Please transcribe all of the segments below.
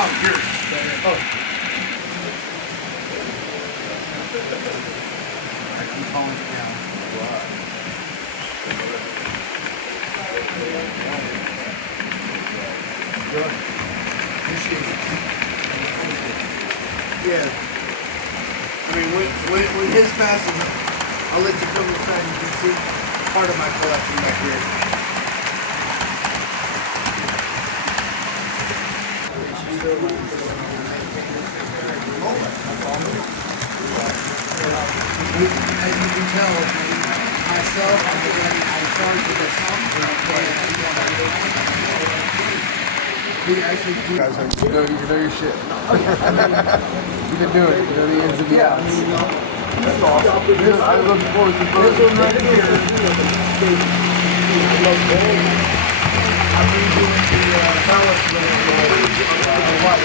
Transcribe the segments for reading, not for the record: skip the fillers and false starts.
Oh, yours. Oh. I keep calling it down. Good. Appreciate it. Yeah. I mean, when his passes, I'll let you come inside and you can see part of my collection back here. As you can tell, myself, I'm in charge of this. We actually, you guys are, you know your shit. You can do it. You know the ins and the outs. That's awesome. I look forward to this one right here. I'm redoing the balance of the light.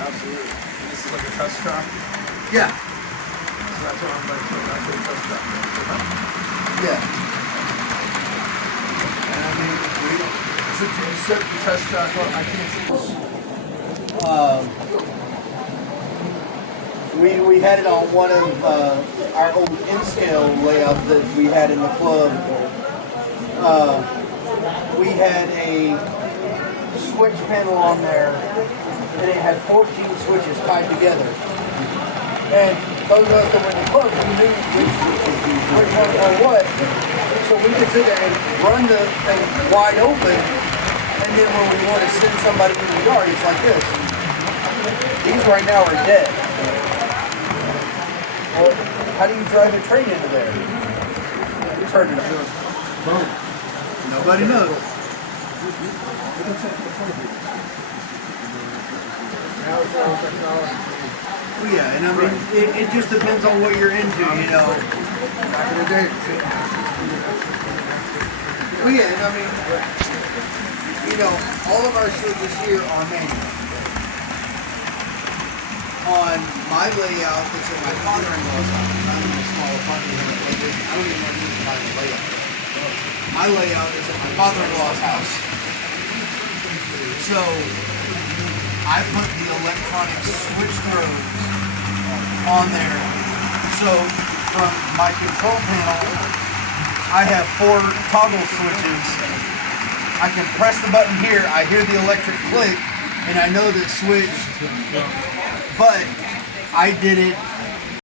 Absolutely. This is like a test track? Yeah. So that's what I'm like, that's a test track. Yeah. And I mean, so you set the test track on, I can't see. We had it on one of our old in-scale layouts that we had in the club. We had a switch panel on there, and it had 14 switches tied together. And those of us that were in the club, we knew which one or what. So we could sit there and run the thing wide open, and then when we want to send somebody in the yard, it's like this. These right now are dead. Well, how do you drive a train into there? Turn it on. Boom. Nobody knows. Well, yeah, and I mean, it just depends on what you're into, you know. Back in the day. Well, yeah, and I mean, you know, all of our switches here are manual. On my layout, it's in my father-in-law's house. I'm in a small apartment. I don't even know my layout. My layout is at my father-in-law's house. So I put the electronic switch throws on there. So from my control panel, I have 4 toggle switches. I can press the button here, I hear the electric click, and I know that switch. But I did it